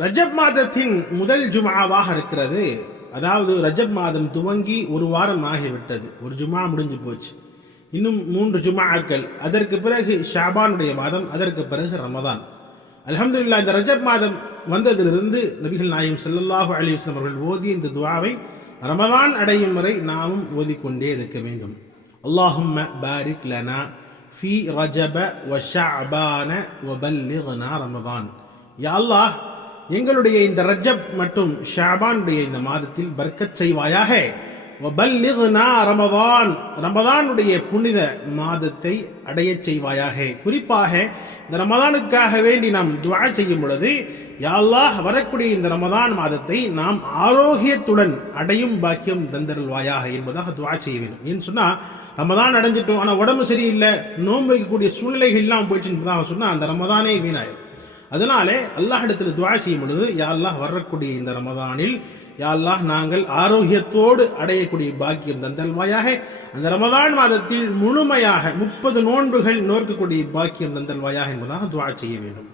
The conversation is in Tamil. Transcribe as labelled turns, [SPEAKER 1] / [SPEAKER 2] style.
[SPEAKER 1] ரஜப் மாதத்தின் முதல் ஜுமாவாக இருக்கிறது. அதாவது ரஜப் மாதம் துவங்கி ஒரு வாரம் ஆகிவிட்டது. ஒரு ஜுமா முடிஞ்சு போச்சு. இன்னும் மூன்று ஜுமாக்கள் அதற்கு பிறகு ஷாபானுடைய மாதம் அதற்கு பிறகு ரமதான். அலமதுல்லா இந்த ரஜப் மாதம் வந்ததிலிருந்து நபிகள் நாயம் செல்லல்லாஹு அலைஹி வஸல்லம் அவர்கள் ஓதிய இந்த துவாவை ரமதான் அடையும் வரை நாமும் ஓதிக்கொண்டே இருக்க வேண்டும். அல்லாஹும்ம பாரிக் லனா ஃபி ரஜப வ ஷாபான வ பல்லிகனா ரமதான். யா அல்லாஹ் எங்களுடைய இந்த ரஜப் மற்றும் ஷாபானுடைய இந்த மாதத்தில் பர்க்கச் செய்வாயாக. ரமதான். ரமதானுடைய புனித மாதத்தை அடையச் செய்வாயாக. குறிப்பாக இந்த ரமதானுக்காக வேண்டி நாம் துவா செய்யும் பொழுது யா வரக்கூடிய இந்த ரமதான் மாதத்தை நாம் ஆரோக்கியத்துடன் அடையும் பாக்கியம் தந்தருள்வாயாக என்பதாக துவா செய்ய வேண்டும். ஏன்னு சொன்னால் ரமதான் அடைஞ்சிட்டோம் ஆனால் உடம்பு சரியில்லை நோன்பு வைக்கக்கூடிய சூழ்நிலைகள் எல்லாம் போயிடுச்சு என்பதாக சொன்னால் அந்த ரமதானே வீணாயிரும். அதனாலே அல்லாஹிடத்தில் துவா செய்யும் பொழுது யா வரக்கூடிய இந்த ரமதானில் யா நாங்கள் ஆரோக்கியத்தோடு அடையக்கூடிய பாக்கியம் தந்தல்வாயாக அந்த ரமதான் மாதத்தில் முழுமையாக முப்பது நோன்புகள் நோக்கக்கூடிய பாக்கியம் தந்தல்வாயாக என்பதாக துவா செய்ய வேண்டும்.